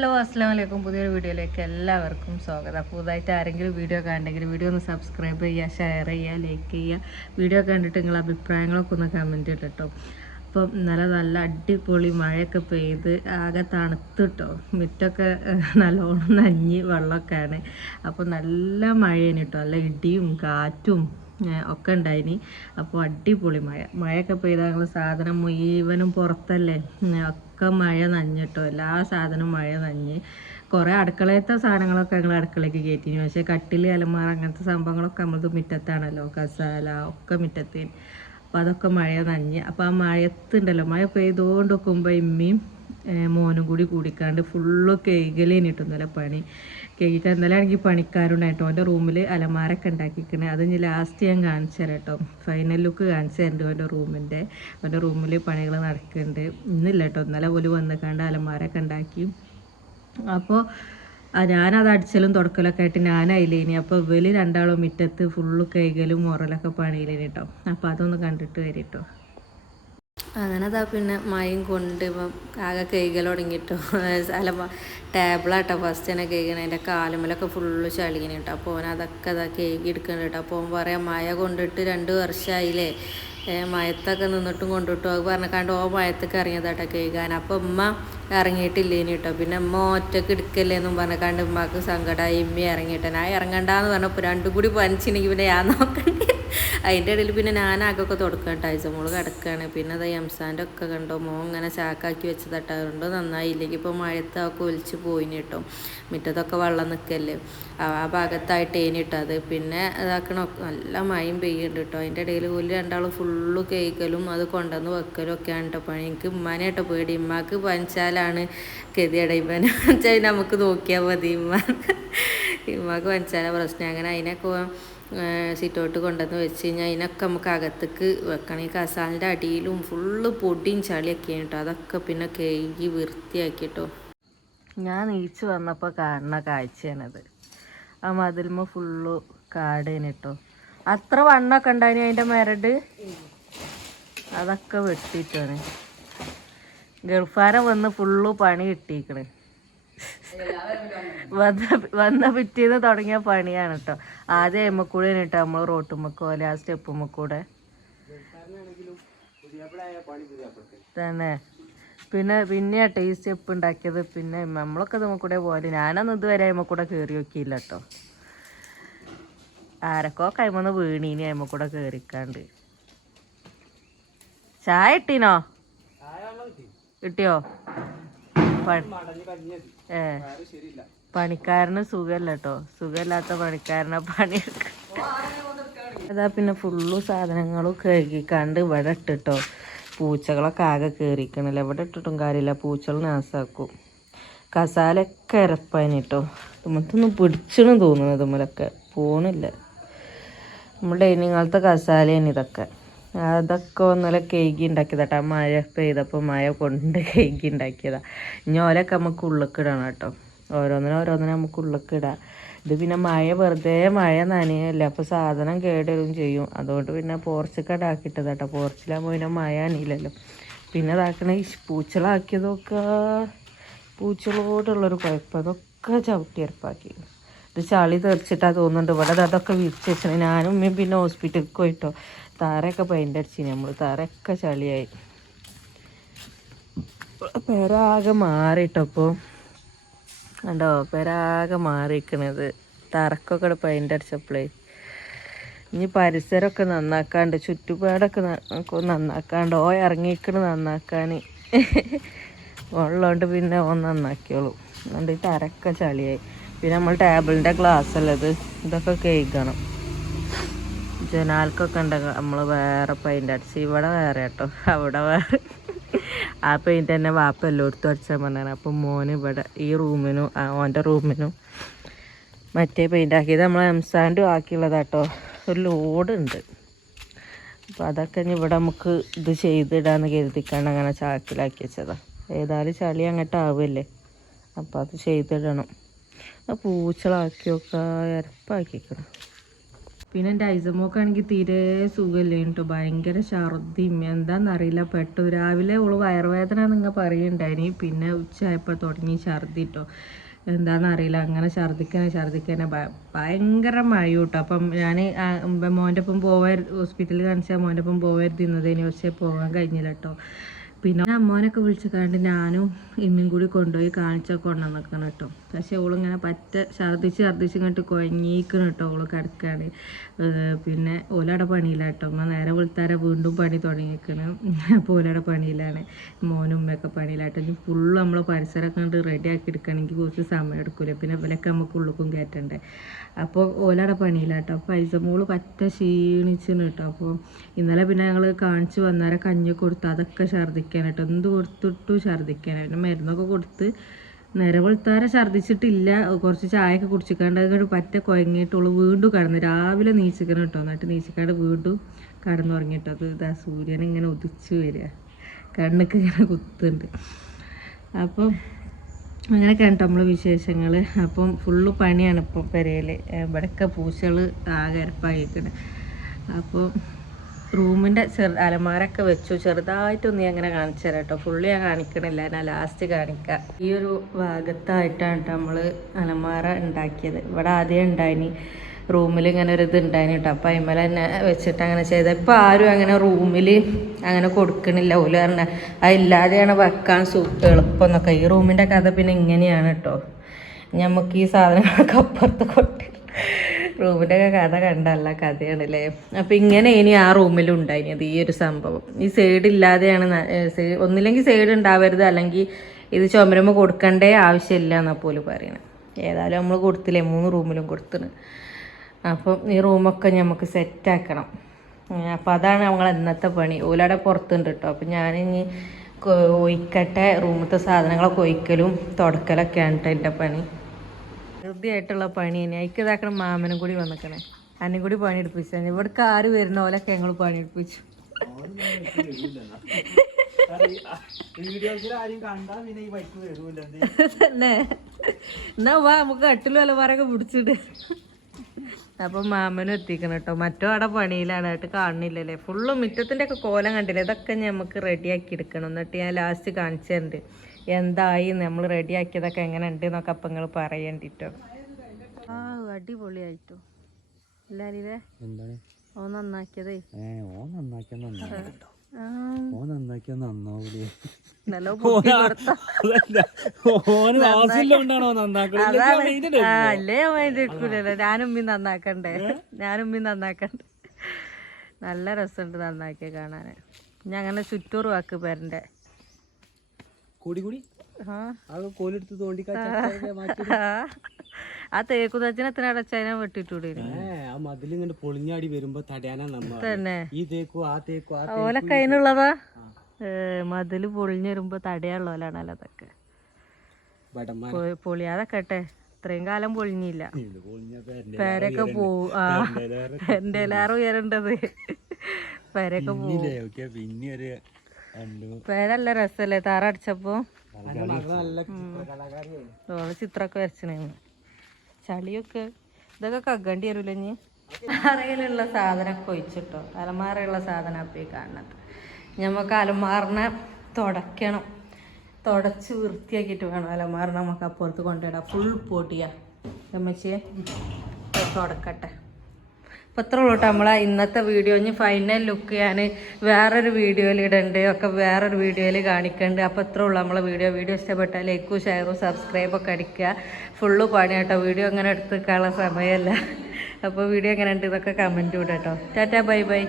Hello അസ്സലാമു അലൈക്കും. പുതിയൊരു വീഡിയോയിലേക്ക് എല്ലാവർക്കും സ്വാഗതം. പുതുതായിട്ട് ആരെങ്കിലും വീഡിയോ കാണണമെങ്കിൽ വീഡിയോ ഒന്ന് സബ്സ്ക്രൈബ് ചെയ്യുക, ഷെയർ ചെയ്യുക, ലൈക്ക് ചെയ്യുക. വീഡിയോ കണ്ടിട്ട് നിങ്ങളുടെ അഭിപ്രായങ്ങളൊക്കെ ഒന്ന് കമൻറ്റ് ഇട്ടോ. അപ്പം ഇന്നലെ നല്ല അടിപൊളി മഴയൊക്കെ പെയ്ത് ആകെ തണുത്തിട്ടോ. മുറ്റൊക്കെ നല്ലോണം നഞ്ഞ് വെള്ളമൊക്കെയാണ്. അപ്പോൾ നല്ല മഴയാണ് കേട്ടോ. നല്ല ഇടിയും കാറ്റും ഒക്കെ ഉണ്ടായിനി. അപ്പോൾ അടിപൊളി മഴയൊക്കെ പെയ്താൽ ഞങ്ങൾ സാധനം മുഴുവനും പുറത്തല്ലേ, ഒക്കെ മഴ നഞ്ഞിട്ടോ. എല്ലാ സാധനവും മഴ നഞ്ഞ് കുറേ അടുക്കളയത്തെ സാധനങ്ങളൊക്കെ ഞങ്ങൾ അടുക്കളയ്ക്ക് കയറ്റിനി. പക്ഷേ കട്ടിൽ, അലമാര അങ്ങനത്തെ സംഭവങ്ങളൊക്കെ നമ്മളത് മുറ്റത്താണല്ലോ, കസാല ഒക്കെ മുറ്റത്ത്. അപ്പോൾ അതൊക്കെ മഴ നഞ്ഞ്. അപ്പോൾ ആ മഴത്തുണ്ടല്ലോ, മഴ പെയ്തുകൊണ്ട് വെക്കുമ്പോൾ ഇമ്മയും മോനും കൂടി കൂടിക്കാണ്ട് ഫുള്ള് കേകലേനിട്ടുന്നല്ല പണി. കേൾക്കാൻ ഇന്നലെ ആണെങ്കിൽ പണിക്കാരുണ്ടായിട്ടോ. അവൻ്റെ റൂമിൽ അലമാരൊക്കെ ഉണ്ടാക്കിക്കണേ. അത് ഇനി ലാസ്റ്റ് ഞാൻ കാണിച്ചു തരാം കേട്ടോ. ഫൈനൽ ലുക്ക് കാണിച്ചു തരുന്നുണ്ട് അവൻ്റെ റൂമിൻ്റെ. അവൻ്റെ റൂമിൽ പണികൾ നടക്കുന്നുണ്ട്. ഇന്നില്ല കേട്ടോ, ഇന്നലെ പോലും വന്നിക്കാണ്ട് അലമാരൊക്കെ ഉണ്ടാക്കി. അപ്പോൾ ഞാനത് അടിച്ചലും തുടക്കലൊക്കെ ആയിട്ട് ഞാനതിലേനി. അപ്പോൾ ഇവര് രണ്ടാളും മുറ്റത്ത് ഫുള്ള് കൈകലും മുറലൊക്കെ പണിയിലേനി കേട്ടോ. അപ്പോൾ അതൊന്ന് കണ്ടിട്ട് വരും കേട്ടോ. അങ്ങനെ അതാ പിന്നെ മയം കൊണ്ട് ഇപ്പം ആകെ കൈകൾ തുടങ്ങിയിട്ടോ. അല്ല, ടേബിളാട്ടോ ഫസ്റ്റ് തന്നെ കേൾക്കണേ. എൻ്റെ കാലുമലൊക്കെ ഫുള്ള് ചളിങ്ങനെ കേട്ടോ. അപ്പോൾ ഓൻ അതൊക്കെ അതാ കേക്ക് എടുക്കണം കേട്ടോ. അപ്പോൾ ഓൻ പറയാം, മഴ കൊണ്ടിട്ട് 2 വർഷമായില്ലേ, മയത്തൊക്കെ നിന്നിട്ടും കൊണ്ടിട്ടു. അത് പറഞ്ഞാണ്ട് മയത്തൊക്കെ ഇറങ്ങിയതാട്ടോ കേൾക്കാൻ. അപ്പോൾ ഉമ്മ ഇറങ്ങിയിട്ടില്ലേനി കേട്ടോ. പിന്നെ ഉമ്മ ഒറ്റക്ക് എടുക്കല്ലേന്നും പറഞ്ഞാണ്ട് ഉമ്മക്ക് സങ്കടമായി. ഇമ്മ ഇറങ്ങിയിട്ടോ. ഞാൻ ഇറങ്ങണ്ടാന്ന് പറഞ്ഞപ്പോൾ 2 കൂടി പനിച്ചിട്ടുണ്ടെങ്കിൽ പിന്നെ ഞാൻ നോക്കണ്ടേ. അതിൻ്റെ ഇടയിൽ പിന്നെ ഞാനാകൊക്കെ തുടക്കാം കേട്ടോ. ഐസമോള് കിടക്കുകയാണ്. പിന്നെ അത് എംസാൻ്റെ ഒക്കെ കണ്ടോ, മോൻ ഇങ്ങനെ ചാക്കാക്കി വെച്ചതട്ടാറുണ്ട്. നന്നായില്ലെങ്കിൽ ഇപ്പോൾ മഴത്തൊക്കെ ഒലിച്ച് പോയിന് കേട്ടോ. മുറ്റത്തൊക്കെ വെള്ളം നിൽക്കല്ലേ, ആ ഭാഗത്തായിട്ടേനി കേട്ടോ അത്. പിന്നെ ഇതാക്കണം, നല്ല മഴയും പെയ്യുന്നുണ്ട് കേട്ടോ. അതിൻ്റെ ഇടയിൽ ഒരു രണ്ടാളും ഫുള്ള് കേൾക്കലും അത് കൊണ്ടുവന്ന് വെക്കലും ഒക്കെയാണ് കേട്ടോ പണി. എനിക്ക് ഉമ്മാനെ കേട്ടോ പേടി. ഉമ്മാക്ക് പനിച്ചാലാണ് ഗതിയുടെ. ഇവനെ പനിച്ചാൽ നമുക്ക് നോക്കിയാൽ മതി. ഉമ്മാക്ക് പനിച്ചാലാണ് പ്രശ്നം. അങ്ങനെ അതിനൊക്കെ സിറ്റൗട്ട് കൊണ്ടുവന്ന് വെച്ച് കഴിഞ്ഞാൽ അതിനൊക്കെ നമുക്ക് അകത്തേക്ക് വെക്കണം. ഈ കസാലിൻ്റെ അടിയിലും ഫുള്ള് പൊടിയും ചളിയൊക്കെയാണ് കേട്ടോ. അതൊക്കെ പിന്നെ കഴുകി വൃത്തിയാക്കിട്ടോ. ഞാൻ നീച്ച് വന്നപ്പോൾ കാണുന്ന കാഴ്ചയാണത്. ആ മതിലുമ്പോൾ ഫുള്ള് കാടേന് കേട്ടോ. അത്ര വണ്ണമൊക്കെ ഉണ്ടായിന് അതിൻ്റെ മരട്. അതൊക്കെ വെട്ടിയിട്ടാണ്. ഗൾഫാരൻ വന്ന് ഫുള്ള് പണി കിട്ടിയിക്കണ്. വന്ന പിറ്റേന്ന് തുടങ്ങിയ പണിയാണ് കേട്ടോ. ആദ്യം എമ്മക്കൂടെ കേട്ടോ, നമ്മൾ റോട്ടുമ്മക്കോലെ ആ സ്റ്റെപ്പുമ്മക്കൂടെ തന്നെ. പിന്നെ കേട്ടോ ഈ സ്റ്റെപ്പ് ഉണ്ടാക്കിയത്. പിന്നെ നമ്മളൊക്കെ നമ്മക്കൂടെ പോലെ. ഞാനൊന്നും ഇതുവരെ അമ്മക്കൂടെ കയറി നോക്കിയില്ല കേട്ടോ. ആരൊക്കെ കൈമന്ന് വീണീനി അമ്മക്കൂടെ കയറിക്കാണ്ട്. ചായ ഇട്ടീനോ? കിട്ടിയോ? പണിക്കാരന് സുഖമല്ല കേട്ടോ. സുഖമില്ലാത്ത പണിക്കാരനെ പണിയെടുക്ക. അതാ പിന്നെ ഫുള്ള് സാധനങ്ങളും കഴുകിക്കാണ്ട് ഇവിടെ ഇട്ടിട്ടോ. പൂച്ചകളൊക്കെ ആകെ കയറിക്കണല്ലോ. ഇവിടെ ഇട്ടിട്ടും കാര്യമില്ല, പൂച്ചകൾ നാസാക്കും. കസാലൊക്കെ ഇരപ്പാനി കേട്ടോ. തുമ്മത്തൊന്നും പിടിച്ചെന്ന് തോന്നുന്നു. തുമ്മലൊക്കെ പോണില്ല. നമ്മൾ ഡൈനിങ് ഹാളത്തെ കസാലയാണ് ഇതൊക്കെ. അതൊക്കെ ഒന്നല്ല കേക്ക് ഉണ്ടാക്കിയതാട്ടോ. മഴ പെയ്തപ്പോൾ മഴ കൊണ്ട് കേക്ക് ഉണ്ടാക്കിയതാണ്. ഇനി ഓലൊക്കെ നമുക്ക് ഉള്ളിക്കിടണം കേട്ടോ. ഓരോന്നിനും നമുക്ക് ഉള്ളിക്കിടാം. ഇത് പിന്നെ മഴ വെറുതെ മഴ നനയല്ലേ, അപ്പോൾ സാധനം കേടുവരും ചെയ്യും. അതുകൊണ്ട് പിന്നെ പോർച്ചൊക്കെ ആക്കിയിട്ടത് കേട്ടോ. പോർച്ചിലാകുമ്പോൾ പിന്നെ മഴ അനിയില്ലല്ലോ. പിന്നെ ഇതാക്കണ ഈ പൂച്ചകളാക്കിയതൊക്കെ പൂച്ചകളോടുള്ളൊരു കുഴപ്പം. അതൊക്കെ ചവിട്ടി ഇറപ്പാക്കി. ഇത് ചളി തെറിച്ചിട്ടാണ് തോന്നുന്നുണ്ട്. ഇവിടെ അതൊക്കെ വിരിച്ച് വെച്ചാൽ ഞാനും ഉമ്മയും പിന്നെ ഹോസ്പിറ്റലിൽ പോയിട്ടോ. താരൊക്കെ പെയിൻ്റ് അടിച്ചു. നമ്മൾ താരൊക്കെ ചളിയായി. പെരാകെ മാറിയിട്ടോ. അപ്പോൾ കണ്ടോ, പെരാകെ മാറിയിരിക്കണത്. തറക്കൊക്കെ പെയിൻ്റ് അടിച്ചപ്പോഴേ. ഇനി പരിസരമൊക്കെ നന്നാക്കാണ്ട്, ചുറ്റുപാടൊക്കെ നന്നാക്കാണ്ട്. ഇറങ്ങിക്കണ് നന്നാക്കാൻ ഉള്ളതുകൊണ്ട് പിന്നെ നന്നാക്കിയോളൂ. അതുകൊണ്ട് ഈ തറക്കെ ചളിയായി. പിന്നെ നമ്മൾ ടേബിളിൻ്റെ ഗ്ലാസ് അല്ലത്, ഇതൊക്കെ കേൾക്കണം. ജനാൽക്കൊക്കെ ഉണ്ടെങ്കിൽ നമ്മൾ വേറെ പെയിൻ്റ് അടിച്ച്. ഇവിടെ വേറെ കേട്ടോ, അവിടെ വേറെ. ആ പെയിൻ്റ് തന്നെ വാപ്പ എല്ലായിടത്തും അടിച്ചാൽ പറഞ്ഞാണ്. അപ്പം മോന് ഇവിടെ ഈ റൂമിനും ഓൻ്റെ റൂമിനും മറ്റേ പെയിൻ്റ് ആക്കിയത് നമ്മൾ എംസാൻഡും ആക്കിയുള്ളതാട്ടോ. ഒരു ലോഡുണ്ട്. അപ്പോൾ അതൊക്കെ ഇനി ഇവിടെ നമുക്ക് ഇത് ചെയ്തിടാന്ന് കരുതിക്കാണ്ട് അങ്ങനെ ചാക്കിലാക്കി വെച്ചതാണ്. ഏതായാലും ചളി അങ്ങോട്ട് ആവുമല്ലേ, അപ്പോൾ അത് ചെയ്തിടണം. ആ പൂച്ചകളാക്കിയൊക്കെ ഇരപ്പാക്കിക്കണം. പിന്നെ എൻ്റെ ഐസമോക്കാണെങ്കിൽ തീരെ സുഖമില്ല കേട്ടോ, ഭയങ്കര ഛർദിയും എന്താണെന്നറിയില്ല. പെട്ടു രാവിലെ ഓള് വയറുവേദന നിങ്ങൾ പറയുന്നുണ്ടായിനി, പിന്നെ ഉച്ചയായപ്പോൾ തുടങ്ങി ഛർദി കേട്ടോ, എന്താണെന്നറിയില്ല. അങ്ങനെ ഛർദിക്കാനെ ഭയങ്കര മഴ കേട്ടോ. അപ്പം ഞാൻ മോൻ്റെ ഒപ്പം ഹോസ്പിറ്റലിൽ കാണിച്ചാൽ മോൻ്റെ ഒപ്പം പോകരുതിന്നതിന്, പക്ഷേ പോകാൻ കഴിഞ്ഞില്ല കേട്ടോ. പിന്നെ അമ്മോനൊക്കെ വിളിച്ചിക്കാണ്ട് ഞാനും ഇമ്മയും കൂടി കൊണ്ടുപോയി കാണിച്ചൊക്കെ കൊണ്ടുവന്നിക്കണം കേട്ടോ. പക്ഷെ ഓളിങ്ങനെ ഛർദിച്ച് ഇങ്ങോട്ട് കുഴങ്ങിക്കണം കേട്ടോ. ഓള് കിടക്കുകയാണ്. പിന്നെ ഓലയുടെ പണിയില്ല കേട്ടോ. അമ്മ നേരെ വെളുത്താരെ വീണ്ടും പണി തുടങ്ങിയിരിക്കണം. അപ്പോൾ ഓലയുടെ പണിയിലാണ്, മോനും ഉമ്മയൊക്കെ പണിയിലാട്ടോ. ഇനി ഫുള്ള് നമ്മൾ പരിസരമൊക്കെ കണ്ട് റെഡി ആക്കി എടുക്കണമെങ്കിൽ കുറച്ച് സമയം എടുക്കില്ല. പിന്നെ ഇവലൊക്കെ നമുക്ക് ഉള്ളിക്കും കയറ്റണ്ടേ. അപ്പോൾ ഓലയുടെ പണിയിലാട്ടോ. അപ്പോൾ ഐസമോള് ക്ഷീണിച്ചിന് കേട്ടോ. അപ്പോൾ ഇന്നലെ പിന്നെ ഞങ്ങൾ കാണിച്ച് വന്നേരം കഞ്ഞി കൊടുത്ത് അതൊക്കെ ഛർദ്ദിക്കാനായിട്ട്, എന്ത് കൊടുത്തിട്ടു ഛർദ്ദിക്കാനായിട്ട്. പിന്നെ മരുന്നൊക്കെ കൊടുത്ത് നേരെ വെളുത്താരെ ഛർദ്ദിച്ചിട്ടില്ല. കുറച്ച് ചായയൊക്കെ കുടിച്ചിക്കാണ്ട് അത് കുഴങ്ങിയിട്ടുള്ളൂ. വീണ്ടും കടന്ന് രാവിലെ നീച്ചിക്കണം കേട്ടോ. എന്നിട്ട് നീച്ചിക്കാണ്ട് വീണ്ടും കടന്നുറങ്ങിട്ടോ. അത് ഇതാ സൂര്യൻ ഇങ്ങനെ ഉദിച്ച് വരിക, കണ്ണൊക്കെ ഇങ്ങനെ കുത്തുന്നുണ്ട്. അപ്പം അങ്ങനെയൊക്കെ കേട്ടോ നമ്മൾ വിശേഷങ്ങൾ. അപ്പം ഫുള്ള് പണിയാണ് ഇപ്പം പെരയിൽ. ഇവിടെയൊക്കെ പൂച്ചകൾ ആകെ ഇരപ്പായിരിക്കണേ. അപ്പോൾ റൂമിൻ്റെ അലമാരൊക്കെ വെച്ചു. ചെറുതായിട്ടൊന്നും ഞാൻ അങ്ങനെ കാണിച്ചു തരാം കേട്ടോ. ഫുള്ള് ഞാൻ കാണിക്കണില്ല, ഞാൻ ലാസ്റ്റ് കാണിക്കാം. ഈ ഒരു ഭാഗത്തായിട്ടാണ് കേട്ടോ നമ്മൾ അലമാര ഉണ്ടാക്കിയത്. ഇവിടെ ആദ്യം ഉണ്ടായിനി റൂമിൽ ഇങ്ങനെ ഒരു ഇത് ഉണ്ടായിന് കേട്ടോ. അപ്പം അതിന്മേൽ തന്നെ വെച്ചിട്ട് അങ്ങനെ ചെയ്തത്. ഇപ്പം ആരും അങ്ങനെ റൂമിൽ അങ്ങനെ കൊടുക്കണില്ല. ഓല് പറഞ്ഞാൽ അതില്ലാതെയാണ് വെക്കാൻ എളുപ്പം എന്നൊക്കെ. ഈ റൂമിൻ്റെ കഥ പിന്നെ ഇങ്ങനെയാണ് കേട്ടോ. നമുക്ക് ഈ സാധനങ്ങളൊക്കെ അപ്പുറത്ത് കൊട്ടി റൂമിൻ്റെ ഒക്കെ കഥ കണ്ടല്ല കഥയാണല്ലേ. അപ്പം ഇങ്ങനെ ഇനി ആ റൂമിലും ഉണ്ടായിരുന്നത് ഈ ഒരു സംഭവം. ഈ സൈഡില്ലാതെയാണ്, ഒന്നില്ലെങ്കിൽ സൈഡ് ഉണ്ടാവരുത്, അല്ലെങ്കിൽ ഇത് ചുമരുമ്പോൾ കൊടുക്കേണ്ടേ ആവശ്യമില്ല എന്നാൽ പോലും പറയണേ. ഏതായാലും നമ്മൾ കൊടുത്തില്ലേ, 3 റൂമിലും കൊടുത്തിന്. അപ്പം ഈ റൂമൊക്കെ നമുക്ക് സെറ്റാക്കണം. അപ്പം അതാണ് ഞങ്ങൾ ഇന്നത്തെ പണി. ഓലയുടെ പുറത്തുണ്ട് കേട്ടോ. അപ്പം ഞാനിനി ഒഴിക്കട്ടെ. റൂമത്തെ സാധനങ്ങളൊക്കെ ഒഴിക്കലും തുടക്കലൊക്കെയാണ് കേട്ടോ എൻ്റെ പണി. ഹൃദയമായിട്ടുള്ള പണി തന്നെ. അതിക്ക് ഇതാക്കണം മാമനും കൂടി വന്നിക്കണേ. അന്നും കൂടി പണി എടുപ്പിച്ചു. ഇവിടേക്ക് ആര് വരുന്ന പോലൊക്കെ ഞങ്ങൾ പണി എടുപ്പിച്ചു. തന്നെ എന്നാ വാ നമുക്ക് കട്ടിലും അലമാരൊക്കെ പിടിച്ചിട്ട്. അപ്പം മാമനും എത്തിക്കണം കേട്ടോ. മറ്റോ അവിടെ പണിയിലാണ്, ആയിട്ട് കാണുന്നില്ലല്ലേ. ഫുള്ള് മുറ്റത്തിൻ്റെ ഒക്കെ കോലം കണ്ടില്ലേ. ഇതൊക്കെ നമുക്ക് റെഡിയാക്കി എടുക്കണം. എന്നിട്ട് ഞാൻ ലാസ്റ്റ് കാണിച്ചു തരുന്നുണ്ട് എന്തായി നമ്മൾ റെഡിയാക്കിയതൊക്കെ എങ്ങനെ ഉണ്ട് എന്നൊക്കെ അപ്പം നിങ്ങൾ പറയണ്ടിട്ടോ. ആ അടിപൊളിയായിട്ടോ എല്ലാരില്ലേ. ഓ നന്നാക്കിയതേ. അല്ലേ എടുക്കൂലല്ലോ. ഞാനുമ്മി നന്നാക്കണ്ടേ. നല്ല രസമുണ്ട് നന്നാക്കിയ കാണാന്. ഞാൻ അങ്ങനെ ചുറ്റൂറ് വാക്ക് പേരന്റെ ആ തേക്കുതച്ചിനെ എത്ര അടച്ചതിനെ വെട്ടിട്ടൂടെ. പൊളിഞ്ഞാടി വരുമ്പോ തന്നെ ഓലൊക്കെ അതിനുള്ളതാ. മതില് പൊളിഞ്ഞു വരുമ്പോ തടയാനുള്ളവരാണല്ലോ അതൊക്കെ. പൊളിയാതെ കേട്ടെ, ഇത്രയും കാലം പൊളിഞ്ഞില്ല. പേരൊക്കെ പോവും. ആ എന്റെ എല്ലാരും ഉയരണ്ടത് പേരൊക്കെ പോവും. പേരല്ല രസല്ലേ താറ അടിച്ചപ്പോ. ഓള് ചിത്രമൊക്കെ വരച്ചണേ. ചളിയൊക്കെ ഇതൊക്കെ കഗണ്ടി വരൂല. ഇനി അറയിലുള്ള സാധനമൊക്കെ ഒഴിച്ചിട്ടോ. അലമാറയുള്ള സാധനം അപ്പം ഈ കാണുന്നത്. നമുക്ക് അലമാറിനെ തുടയ്ക്കണം. തുടച്ച് വൃത്തിയാക്കിയിട്ട് വേണം അലമാറിനെ നമുക്ക് അപ്പുറത്ത് കൊണ്ടുപോയിടാം. ഫുൾ പൊടിയാ അമ്മച്ചിയെ തുടക്കട്ടെ. അപ്പോൾ ഇത്ര ഉള്ളൂ കേട്ടോ നമ്മളെ ഇന്നത്തെ വീഡിയോ. ഇനി ഫൈനൽ ലുക്ക് ഞാൻ വേറൊരു വീഡിയോയിൽ ഇടണ്ട്, ഒക്കെ വേറൊരു വീഡിയോയിൽ കാണിക്കുന്നുണ്ട്. അപ്പോൾ ഇത്ര ഉള്ളൂ നമ്മളെ വീഡിയോ ഇഷ്ടപ്പെട്ടാൽ ലൈക്കും ഷെയറും സബ്സ്ക്രൈബൊക്കെ അടിക്കുക. ഫുള്ള് പണി കേട്ടോ. വീഡിയോ അങ്ങനെ എടുത്ത് വെക്കാനുള്ള സമയമല്ല. അപ്പോൾ വീഡിയോ എങ്ങനെ ഉണ്ട് ഇതൊക്കെ കമൻറ്റ് വിടാം കേട്ടോ. Tata bye bye.